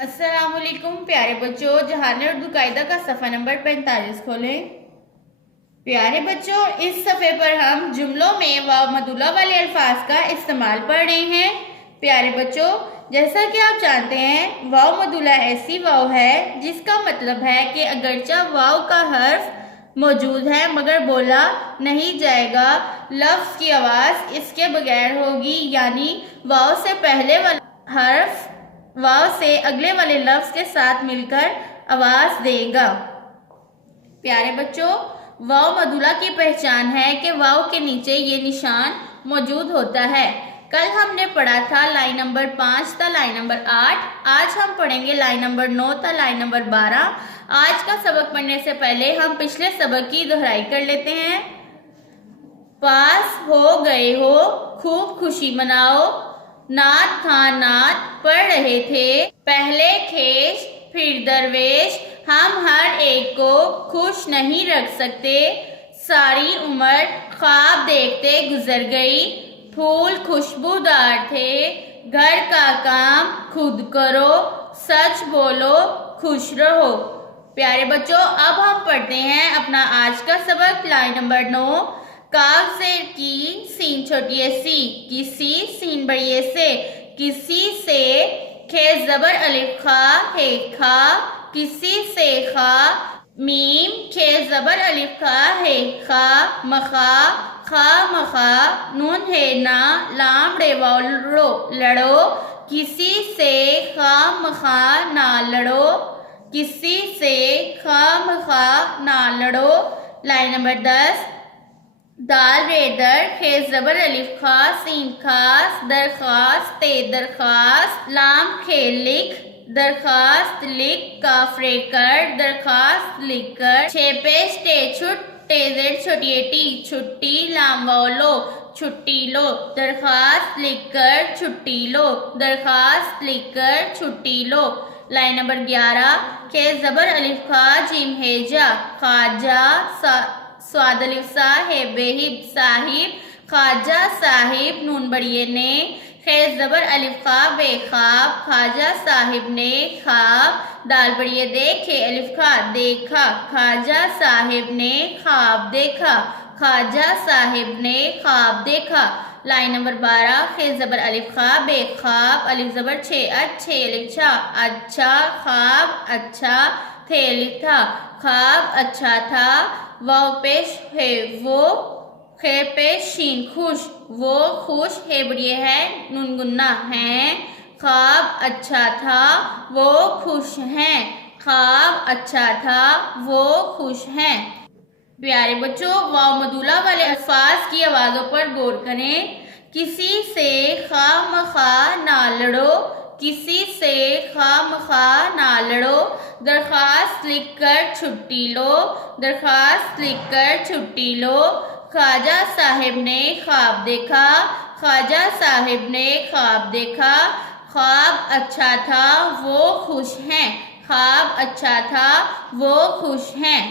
अस्सलामुअलैकुम प्यारे बच्चों, जहान उर्दू कायदा का सफ़ा नंबर 45 खोलें। प्यारे बच्चों, इस सफ़े पर हम जुमलों में वाव मदुला वाले अल्फाज का इस्तेमाल पढ़ रहे हैं। प्यारे बच्चों, जैसा कि आप जानते हैं, वाव मदुला ऐसी वाव है जिसका मतलब है कि अगरचा वाव का हर्फ मौजूद है मगर बोला नहीं जाएगा, लफ्ज़ की आवाज़ इसके बगैर होगी, यानी वाव से पहले वाला हर्फ वाव से अगले वाले लफ्ज के साथ मिलकर आवाज देगा। प्यारे बच्चों, वाव मदुला की पहचान है कि वाव के नीचे ये निशान मौजूद होता है। कल हमने पढ़ा था लाइन नंबर 5 था लाइन नंबर 8। आज हम पढ़ेंगे लाइन नंबर 9 था लाइन नंबर 12। आज का सबक पढ़ने से पहले हम पिछले सबक की दोहराई कर लेते हैं। पास हो गए हो, खूब खुशी मनाओ, नात था नात पढ़ रहे थे, पहले खेश फिर दरवेश, हम हर एक को खुश नहीं रख सकते, सारी उम्र ख्वाब देखते गुजर गई, फूल खुशबूदार थे, घर का काम खुद करो, सच बोलो खुश रहो। प्यारे बच्चों, अब हम पढ़ते हैं अपना आज का सबक लाइन नंबर 9। काफ से की, सीन छोटी है सी, किसी सीन बड़ी है से, किसी से, खे जबर अलिफ खा है खा, किसी से खा, मीम खे जबर अलिफ खा है खा, मखा खा मखा, नून है ना, लाम रे वाओ लड़ो, किसी से खा मखा ना लड़ो, किसी से खा मखा ना लड़ो। Line number 10। दाल रे दर, खे जबर अलिफ खा, सीन खास, दरखास्त ते दरखास्त, लाम खे लिख, दरखास्त लिख, काफ रे कर, दरखास्त लिख कर, छे पेश टे छुट, टे जेड छोटी टी, छुट्टी, लाम वाओ लो, छुट्टी लो, दरखास्त लिख कर छुट्टी लो, दरखास्त लिख कर छुट्टी लो। Line number 11। खे जबर अलिफ खा, जीम हेजा, खाजा, स्वाद अलिफ सा है बेहिब साहिब, खाजा साहिब, नून बड़िए ने, खैर जबर अलिफ खा बेखाब, खाजा साहिब ने खाब, दाल बड़िए दे, खे अलिफ खा देखा, खाजा साहिब ने खाब देखा, खाजा साहिब ने खाब देखा। Line number 12। खे जबर अलिफ खा बेखाब, अलिफ जबर छे अच्छे अलिफ छा, अच्छा खाब अच्छा, थे अलिफ था, खाब अच्छा था, वाव पेश है वो, खे पेश शीन खुश, वो खुश है बड़िए है, नून गुन्ना है, ख्वाब अच्छा था वो खुश हैं, ख्वाब अच्छा था वो खुश हैं। प्यारे बच्चों, वाव मदुला वाले अल्फाज की आवाजों पर गौर करें। किसी से खामखा ना लड़ो, किसी से खामखा ना लड़ो, दरखास्त लिखकर छुट्टी लो, दरखास्त लिखकर छुट्टी लो, ख्वाजा साहिब ने ख्वाब देखा, ख्वाजा साहिब ने ख्वाब देखा, ख्वाब अच्छा था वो खुश हैं, ख्वाब अच्छा था वो खुश हैं।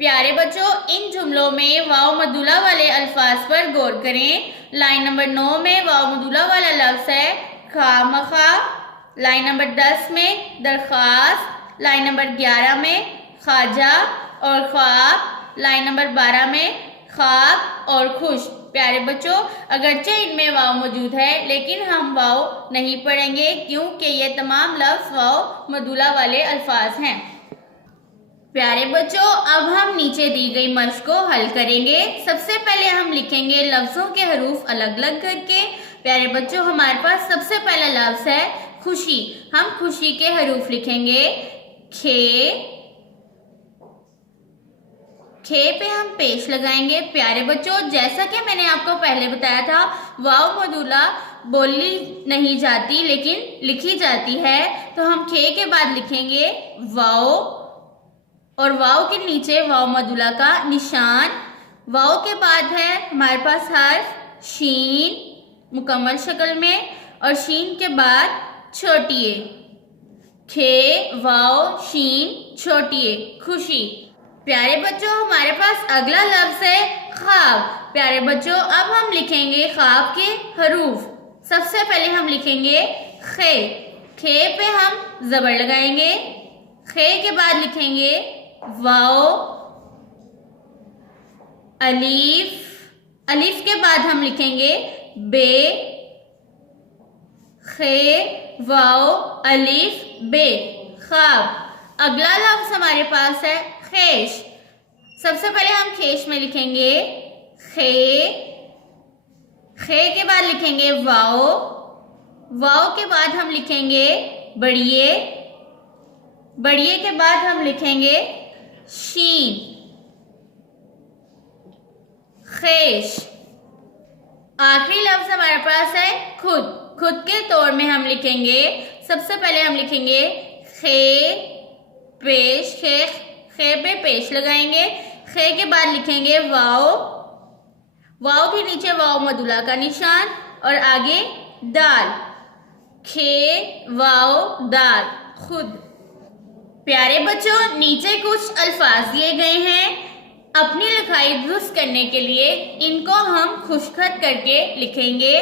प्यारे बच्चों, इन जुमलों में वाव मदुला वाले अल्फाज पर गौर करें। लाइन नंबर 9 में वाव मदुला वाला लफ्ज है खामखा, लाइन नंबर 10 में दरखास्त, लाइन नंबर 11 में खाजा और ख्वाब, लाइन नंबर 12 में ख्वाब और खुश। प्यारे बच्चों, अगरचे इनमें वाव मौजूद है लेकिन हम वाव नहीं पढ़ेंगे क्योंकि ये तमाम लफ्ज वाव मदुला वाले अल्फाज हैं। प्यारे बच्चों, अब हम नीचे दी गई मश्क को हल करेंगे। सबसे पहले हम लिखेंगे लफ्जों के हरूफ अलग अलग करके। प्यारे बच्चों, हमारे पास सबसे पहला लफ्ज है खुशी। हम खुशी के हरूफ लिखेंगे खे, खे पे हम पेश लगाएंगे। प्यारे बच्चों, जैसा कि मैंने आपको पहले बताया था, वाव मदुला बोली नहीं जाती लेकिन लिखी जाती है, तो हम खे के बाद लिखेंगे वाव और वाव के नीचे वाव मदुला का निशान। वाव के बाद है हमारे पास हर्फ शीन मुकम्मल शक्ल में और शीन के बाद छोटी ए, खे वाव शीन छोटी ए, खुशी। प्यारे बच्चों, हमारे पास अगला लफ्ज है ख्वाब। प्यारे बच्चों, अब हम लिखेंगे ख्वाब के हरूफ। सबसे पहले हम लिखेंगे खे, खे पे हम जबर लगाएंगे, खे के बाद लिखेंगे वाओ, अलीफ, अलीफ के बाद हम लिखेंगे बे, खे वाओ अलीफ बे, ख्वाब। अगला लफ्ज हमारे पास है खेश। सबसे पहले हम खेश में लिखेंगे खे, खे के बाद लिखेंगे वाओ, वाओ के बाद हम लिखेंगे बढ़िए, बढ़िए के बाद हम लिखेंगे शीन, खेश। आखिरी लफ्ज हमारे पास है खुद। खुद के तौर में हम लिखेंगे, सबसे पहले हम लिखेंगे खे पेश, खे पे पेश लगाएंगे, खे के बाद लिखेंगे वाओ, वाओ के नीचे वाओ मदुला का निशान और आगे दाल, खे वाओ दाल, खुद। प्यारे बच्चों, नीचे कुछ अल्फाज दिए गए हैं। अपनी लिखाई दुरुस्त करने के लिए इनको हम खुशखत करके लिखेंगे।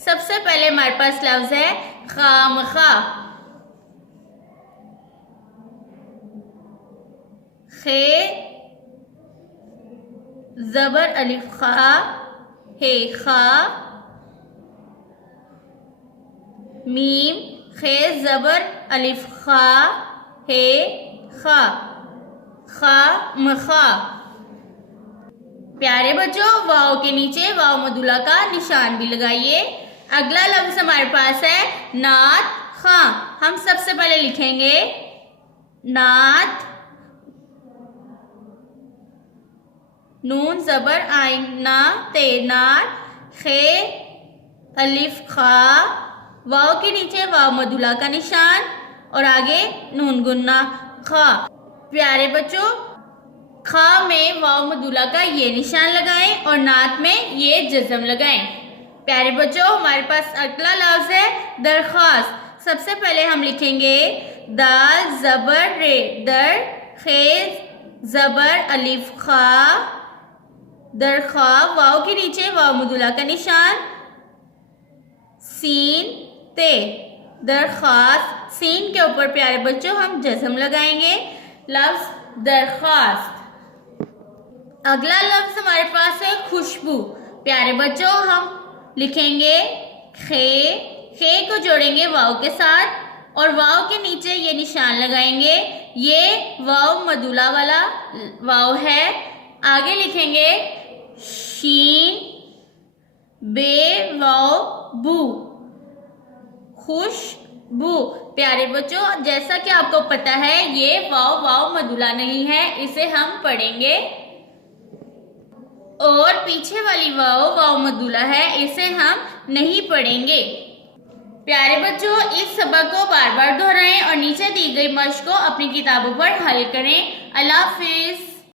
सबसे पहले हमारे पास लफ्ज है खामखा, खे जबर अलिफ खा, हे खा, मीम खे जबर अलिफ खा, हे खा, खा मखा। प्यारे बच्चों, वाव के नीचे वाव मदुला का निशान भी लगाइए। अगला लफ्ज हमारे पास है नात खां। हम सबसे पहले लिखेंगे नात, नून जबर आइन ना ते, नात, खे अलिफ खा, वाव के नीचे वाव मदुला का निशान और आगे नून गुन्ना खा। प्यारे बच्चों, खा में वाव मदुला का ये निशान लगाएं और नात में ये जज़म लगाएं। प्यारे बच्चों, हमारे पास अगला लफ्ज है दरख्वास्त। सबसे पहले हम लिखेंगे दाल जबर रे, दर, खे जबर अलिफ खा, दरखा, वाव के नीचे वाव मदुला का निशान, सीन ते, दरख्वास्त। सीन के ऊपर प्यारे बच्चों हम जज़म लगाएंगे, लफ्ज दरख्वास्त। अगला लफ्ज हमारे पास है खुशबू। प्यारे बच्चों, हम लिखेंगे खे, खे को जोड़ेंगे वाव के साथ और वाव के नीचे ये निशान लगाएंगे, ये वाव मदुला वाला वाव है। आगे लिखेंगे शीन बे वाव बू, खुशबू। प्यारे बच्चों, जैसा कि आपको पता है ये वाव मदुला नहीं है, इसे हम पढ़ेंगे। और पीछे वाली वाव मदुला है, इसे हम नहीं पढ़ेंगे। प्यारे बच्चों, इस सबक को बार बार दोहराएं और नीचे दी गई मश्क को अपनी किताबों पर हल करें। अल्लाह हाफिज।